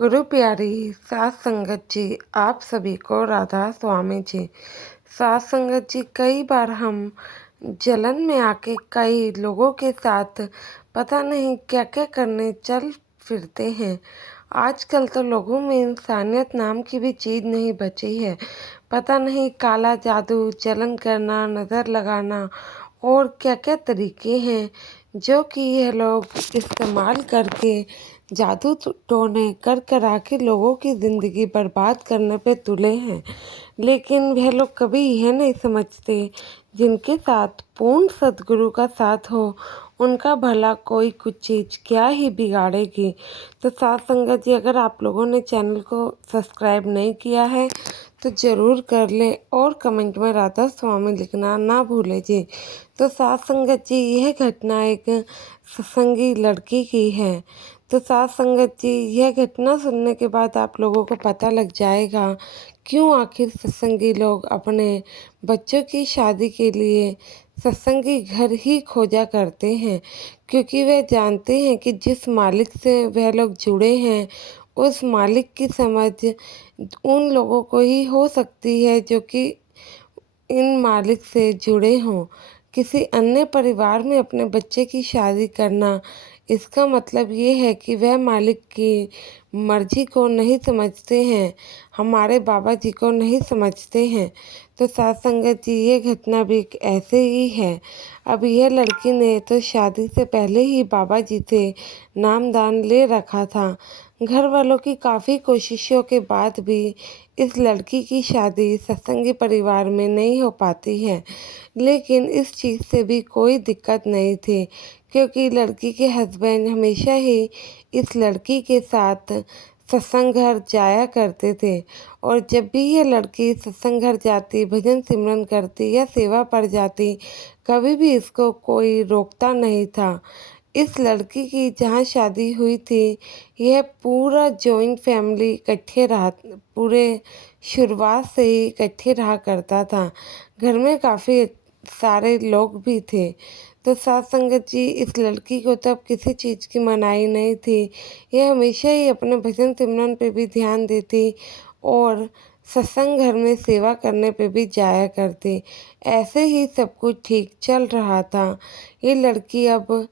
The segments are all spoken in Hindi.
गुरु प्यारी सात संगत जी, आप सभी को राधा स्वामी जी। सात संगत जी, कई बार हम जलन में आके कई लोगों के साथ पता नहीं क्या क्या करने चल फिरते हैं। आजकल तो लोगों में इंसानियत नाम की भी चीज़ नहीं बची है। पता नहीं काला जादू, जलन करना, नज़र लगाना और क्या क्या तरीके हैं जो कि यह लोग इस्तेमाल करके जादू टोने कर करा के लोगों की ज़िंदगी बर्बाद करने पे तुले हैं। लेकिन वह लोग कभी यह नहीं समझते जिनके साथ पूर्ण सद्गुरु का साथ हो उनका भला कोई कुछ चीज़ क्या ही बिगाड़ेगी। तो साथ संगत जी, अगर आप लोगों ने चैनल को सब्सक्राइब नहीं किया है तो ज़रूर कर लें और कमेंट में राधा स्वामी लिखना ना भूलें जी। तो साथ संगत जी, यह घटना एक सत्संगी लड़की की है। तो साथ संगत जी, यह घटना सुनने के बाद आप लोगों को पता लग जाएगा क्यों आखिर सत्संगी लोग अपने बच्चों की शादी के लिए सत्संगी घर ही खोजा करते हैं, क्योंकि वे जानते हैं कि जिस मालिक से वह लोग जुड़े हैं उस मालिक की समझ उन लोगों को ही हो सकती है जो कि इन मालिक से जुड़े हों। किसी अन्य परिवार में अपने बच्चे की शादी करना, इसका मतलब ये है कि वह मालिक की मर्जी को नहीं समझते हैं, हमारे बाबा जी को नहीं समझते हैं। तो साथ संगत जी, ये घटना भी ऐसे ही है। अब यह लड़की ने तो शादी से पहले ही बाबा जी से नामदान ले रखा था। घर वालों की काफ़ी कोशिशों के बाद भी इस लड़की की शादी सत्संगी परिवार में नहीं हो पाती है। लेकिन इस चीज़ से भी कोई दिक्कत नहीं थी, क्योंकि लड़की के हस्बैंड हमेशा ही इस लड़की के साथ सत्संग घर जाया करते थे। और जब भी यह लड़की सत्संग घर जाती, भजन सिमरन करती या सेवा पर जाती, कभी भी इसको कोई रोकता नहीं था। इस लड़की की जहाँ शादी हुई थी, यह पूरा जॉइंट फैमिली इकट्ठे रहा, पूरे शुरुआत से ही इकट्ठे रहा करता था। घर में काफ़ी सारे लोग भी थे। तो साथ संगत जी, इस लड़की को तब किसी चीज़ की मनाही नहीं थी। यह हमेशा ही अपने भजन सिमरन पे भी ध्यान देती और सत्संग घर में सेवा करने पे भी जाया करती। ऐसे ही सब कुछ ठीक चल रहा था। ये लड़की अब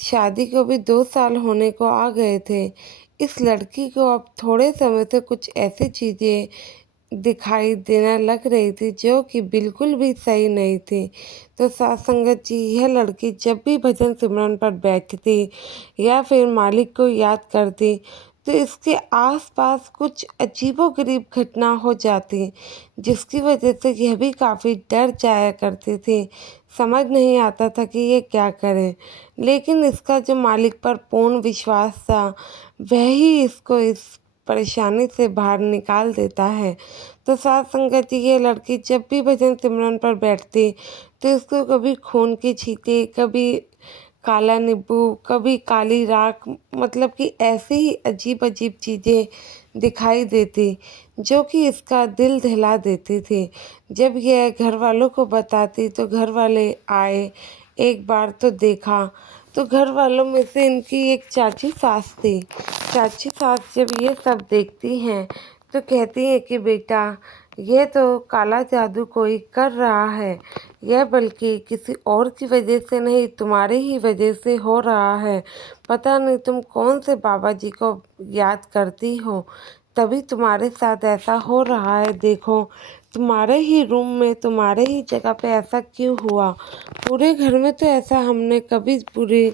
शादी को भी 2 साल होने को आ गए थे। इस लड़की को अब थोड़े समय से कुछ ऐसी चीज़ें दिखाई देने लग रही थी जो कि बिल्कुल भी सही नहीं थी। तो साथ संगत जी, यह लड़की जब भी भजन सिमरन पर बैठती या फिर मालिक को याद करती तो इसके आसपास कुछ अजीबोगरीब घटना हो जाती, जिसकी वजह से यह भी काफ़ी डर जाया करती थी। समझ नहीं आता था कि ये क्या करे। लेकिन इसका जो मालिक पर पूर्ण विश्वास था वह ही इसको इस परेशानी से बाहर निकाल देता है। तो साथ संगत जी, ये लड़की जब भी भजन सिमरन पर बैठती तो इसको कभी खून की छींटे, कभी काला नींबू, कभी काली राख, मतलब कि ऐसे ही अजीब अजीब चीज़ें दिखाई देती जो कि इसका दिल दहला देती थी। जब यह घर वालों को बताती तो घर वाले आए, एक बार तो देखा। तो घर वालों में से इनकी एक चाची सास थी। चाची सास जब ये सब देखती हैं तो कहती हैं कि बेटा, यह तो काला जादू कोई कर रहा है, यह बल्कि किसी और की वजह से नहीं, तुम्हारे ही वजह से हो रहा है। पता नहीं तुम कौन से बाबा जी को याद करती हो, तभी तुम्हारे साथ ऐसा हो रहा है। देखो, तुम्हारे ही रूम में, तुम्हारे ही जगह पे ऐसा क्यों हुआ? पूरे घर में तो ऐसा हमने कभी पूरी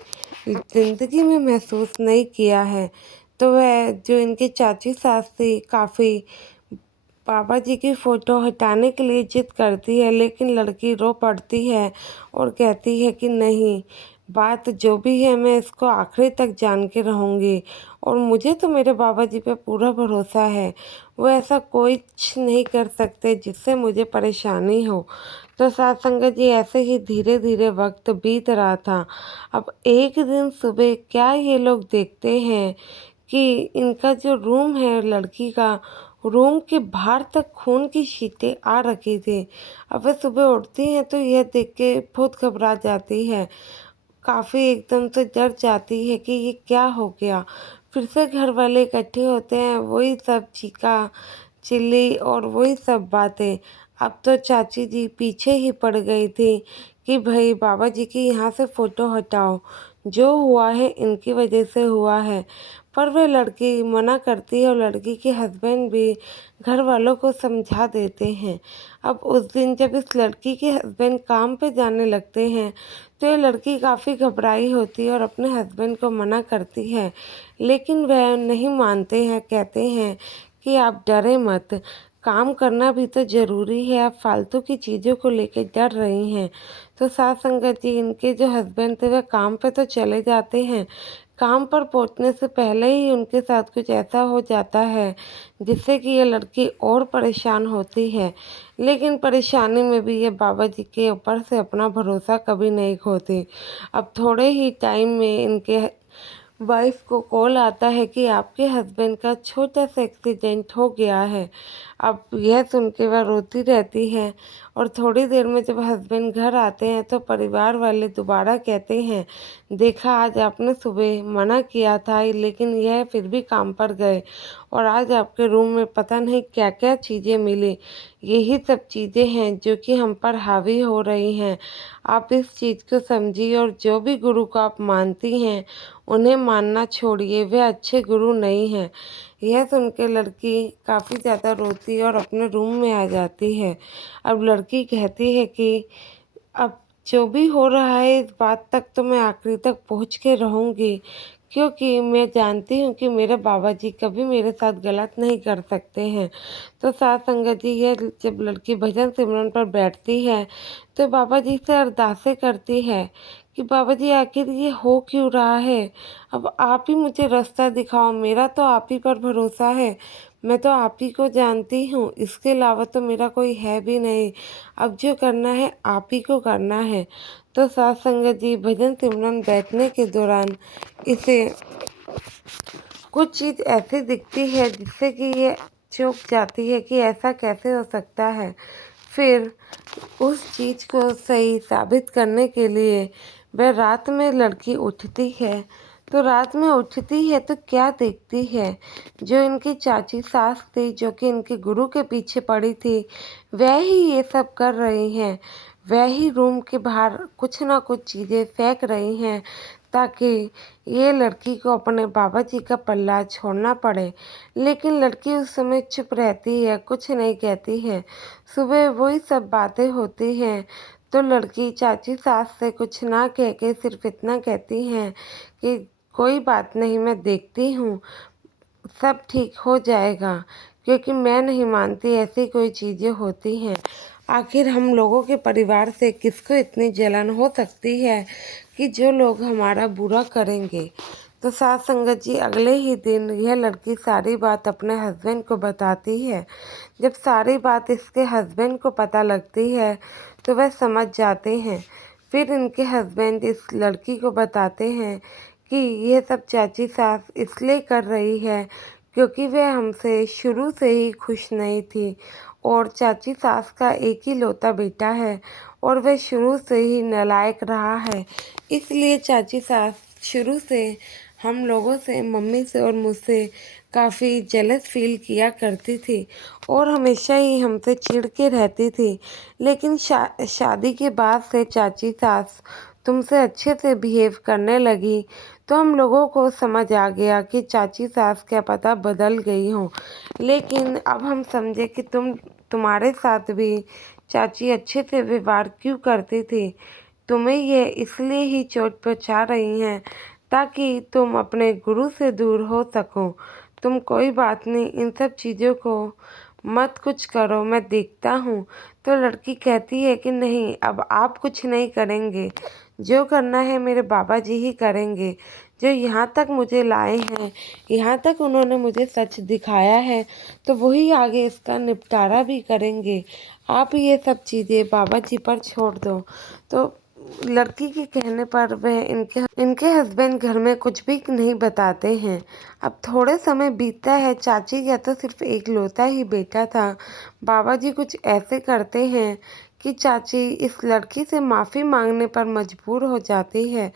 ज़िंदगी में महसूस नहीं किया है। तो वह जो इनकी चाची सास थी, काफ़ी पापा जी की फ़ोटो हटाने के लिए जिद करती है, लेकिन लड़की रो पड़ती है और कहती है कि नहीं, बात जो भी है मैं इसको आखिरी तक जान के रहूँगी और मुझे तो मेरे बाबा जी पे पूरा भरोसा है। वो ऐसा कुछ नहीं कर सकते जिससे मुझे परेशानी हो। तो साथ संगत जी, ऐसे ही धीरे धीरे वक्त बीत रहा था। अब एक दिन सुबह क्या ये लोग देखते हैं कि इनका जो रूम है लड़की का, रूम के बाहर तक खून की छींटें आ रखी थी। अब वह सुबह उठती हैं तो यह देख के बहुत घबरा जाती है, काफ़ी एकदम से डर जाती है कि ये क्या हो गया। फिर से घर वाले इकट्ठे होते हैं, वही सब चीखा चिल्ली और वही सब बातें। अब तो चाची जी पीछे ही पड़ गई थी कि भाई बाबा जी की यहाँ से फ़ोटो हटाओ, जो हुआ है इनकी वजह से हुआ है। पर वह लड़की मना करती है और लड़की के हस्बैंड भी घर वालों को समझा देते हैं। अब उस दिन जब इस लड़की के हस्बैंड काम पे जाने लगते हैं तो ये लड़की काफ़ी घबराई होती है और अपने हस्बैंड को मना करती है, लेकिन वह नहीं मानते हैं। कहते हैं कि आप डरे मत, काम करना भी तो ज़रूरी है, आप फालतू की चीज़ों को लेके डर रही हैं। तो सास संगत जी, इनके जो हस्बैंड थे वह काम पे तो चले जाते हैं, काम पर पहुंचने से पहले ही उनके साथ कुछ ऐसा हो जाता है जिससे कि ये लड़की और परेशान होती है। लेकिन परेशानी में भी ये बाबा जी के ऊपर से अपना भरोसा कभी नहीं खोती। अब थोड़े ही टाइम में इनके वाइफ को कॉल आता है कि आपके हस्बैंड का छोटा सा एक्सीडेंट हो गया है। अब यह सुन के वह रोती रहती है और थोड़ी देर में जब हस्बैंड घर आते हैं तो परिवार वाले दोबारा कहते हैं, देखा आज आपने सुबह मना किया था लेकिन यह फिर भी काम पर गए और आज आपके रूम में पता नहीं क्या क्या चीज़ें मिली। यही सब चीज़ें हैं जो कि हम पर हावी हो रही हैं। आप इस चीज़ को समझिए और जो भी गुरु को आप मानती हैं उन्हें मानना छोड़िए, वे अच्छे गुरु नहीं हैं। यह सुन के लड़की काफ़ी ज़्यादा रोती है और अपने रूम में आ जाती है। अब लड़की कहती है कि अब जो भी हो रहा है इस बात तक तो मैं आखिरी तक पहुँच के रहूँगी, क्योंकि मैं जानती हूँ कि मेरे बाबा जी कभी मेरे साथ गलत नहीं कर सकते हैं। तो साथ संगत जी, यह जब लड़की भजन सिमरन पर बैठती है तो बाबा जी से अरदासें करती है कि बाबा जी आखिर ये हो क्यों रहा है, अब आप ही मुझे रास्ता दिखाओ, मेरा तो आप ही पर भरोसा है, मैं तो आप ही को जानती हूँ, इसके अलावा तो मेरा कोई है भी नहीं, अब जो करना है आप ही को करना है। तो साथ संगत जी, भजन सिमरन बैठने के दौरान इसे कुछ चीज़ ऐसी दिखती है जिससे कि ये चौंक जाती है कि ऐसा कैसे हो सकता है। फिर उस चीज़ को सही साबित करने के लिए वह रात में लड़की उठती है। तो रात में उठती है तो क्या देखती है, जो इनकी चाची सास थी जो कि इनके गुरु के पीछे पड़ी थी, वह ही ये सब कर रही हैं। वह ही रूम के बाहर कुछ ना कुछ चीज़ें फेंक रही हैं ताकि ये लड़की को अपने बाबा जी का पल्ला छोड़ना पड़े। लेकिन लड़की उस समय चुप रहती है, कुछ नहीं कहती है। सुबह वही सब बातें होती हैं तो लड़की चाची सास से कुछ ना कह के सिर्फ इतना कहती हैं कि कोई बात नहीं, मैं देखती हूँ, सब ठीक हो जाएगा, क्योंकि मैं नहीं मानती ऐसी कोई चीज़ें होती हैं। आखिर हम लोगों के परिवार से किसको इतनी जलन हो सकती है कि जो लोग हमारा बुरा करेंगे। तो साथ संगत जी, अगले ही दिन यह लड़की सारी बात अपने हस्बैंड को बताती है। जब सारी बात इसके हस्बैंड को पता लगती है तो वह समझ जाते हैं। फिर इनके हस्बैंड इस लड़की को बताते हैं कि यह सब चाची सास इसलिए कर रही है क्योंकि वह हमसे शुरू से ही खुश नहीं थी और चाची सास का एक ही लौता बेटा है और वह शुरू से ही नालायक रहा है। इसलिए चाची सास शुरू से हम लोगों से, मम्मी से और मुझसे काफ़ी जेलस फील किया करती थी और हमेशा ही हमसे चिढ़ के रहती थी। लेकिन शादी के बाद से चाची सास तुमसे अच्छे से बिहेव करने लगी तो हम लोगों को समझ आ गया कि चाची सास क्या पता बदल गई हों। लेकिन अब हम समझे कि तुम्हारे साथ भी चाची अच्छे से व्यवहार क्यों करती थी। तुम्हें ये इसलिए ही चोट पहुँचा रही हैं ताकि तुम अपने गुरु से दूर हो सको। तुम कोई बात नहीं, इन सब चीज़ों को मत कुछ करो, मैं देखता हूँ। तो लड़की कहती है कि नहीं, अब आप कुछ नहीं करेंगे, जो करना है मेरे बाबा जी ही करेंगे। जो यहाँ तक मुझे लाए हैं, यहाँ तक उन्होंने मुझे सच दिखाया है, तो वही आगे इसका निपटारा भी करेंगे। आप ये सब चीज़ें बाबा जी पर छोड़ दो। तो लड़की के कहने पर वह इनके हस्बैंड घर में कुछ भी नहीं बताते हैं। अब थोड़े समय बीतता है, चाची का तो सिर्फ एक लौता ही बेटा था। बाबा जी कुछ ऐसे करते हैं कि चाची इस लड़की से माफ़ी मांगने पर मजबूर हो जाती है।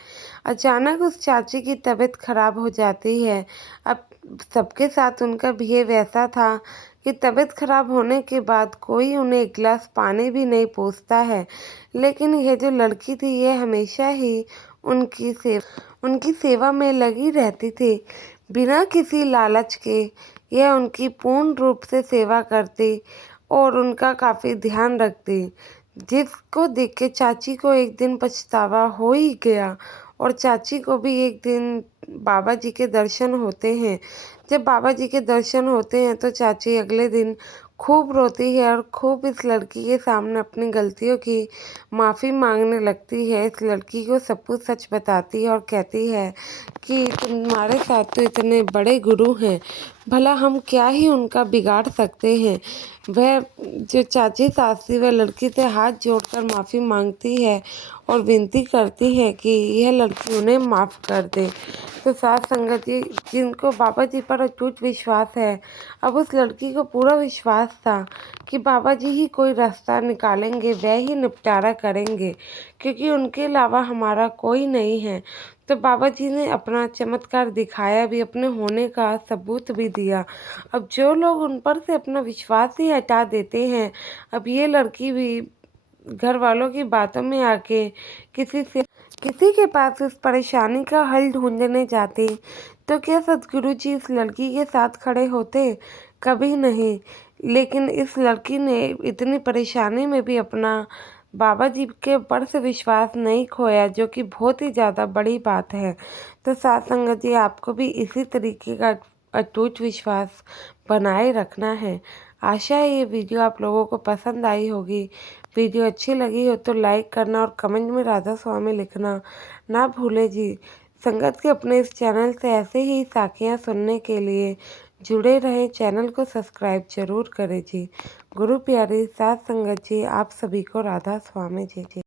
अचानक उस चाची की तबीयत खराब हो जाती है। अब सबके साथ उनका बिहेव ऐसा था कि तबीयत खराब होने के बाद कोई उन्हें एक गिलास पानी भी नहीं पूछता है। लेकिन यह जो लड़की थी, ये हमेशा ही उनकी सेवा में लगी रहती थी, बिना किसी लालच के। यह उनकी पूर्ण रूप से सेवा करती और उनका काफ़ी ध्यान रखती, जिसको देख के चाची को एक दिन पछतावा हो ही गया। और चाची को भी एक दिन बाबा जी के दर्शन होते हैं। जब बाबा जी के दर्शन होते हैं तो चाची अगले दिन खूब रोती है और खूब इस लड़की के सामने अपनी गलतियों की माफ़ी मांगने लगती है। इस लड़की को सब कुछ सच बताती है और कहती है कि तुम्हारे साथ तो इतने बड़े गुरु हैं, भला हम क्या ही उनका बिगाड़ सकते हैं। वह जो चाची सास थी, वह लड़की से हाथ जोड़कर माफ़ी मांगती है और विनती करती है कि यह लड़की उन्हें माफ़ कर दे। तो साथ संगत जी, जिनको बाबा जी पर अटूट विश्वास है, अब उस लड़की को पूरा विश्वास था कि बाबा जी ही कोई रास्ता निकालेंगे, वह ही निपटारा करेंगे, क्योंकि उनके अलावा हमारा कोई नहीं है। तो बाबा जी ने अपना चमत्कार दिखाया भी, अपने होने का सबूत भी दिया। अब जो लोग उन पर से अपना विश्वास ही हटा देते हैं, अब ये लड़की भी घर वालों की बातों में आके किसी के पास इस परेशानी का हल ढूंढने जाती, तो क्या सद्गुरु जी इस लड़की के साथ खड़े होते? कभी नहीं। लेकिन इस लड़की ने इतनी परेशानी में भी अपना बाबा जी के ऊपर से विश्वास नहीं खोया, जो कि बहुत ही ज़्यादा बड़ी बात है। तो साथ संगत जी, आपको भी इसी तरीके का अटूट विश्वास बनाए रखना है। आशा है ये वीडियो आप लोगों को पसंद आई होगी। वीडियो अच्छी लगी हो तो लाइक करना और कमेंट में राधा स्वामी लिखना ना भूलें जी। संगत के अपने इस चैनल से ऐसे ही साखियाँ सुनने के लिए जुड़े रहें, चैनल को सब्सक्राइब जरूर करें जी। गुरु प्यारी साथ संगत जी, आप सभी को राधा स्वामी जी।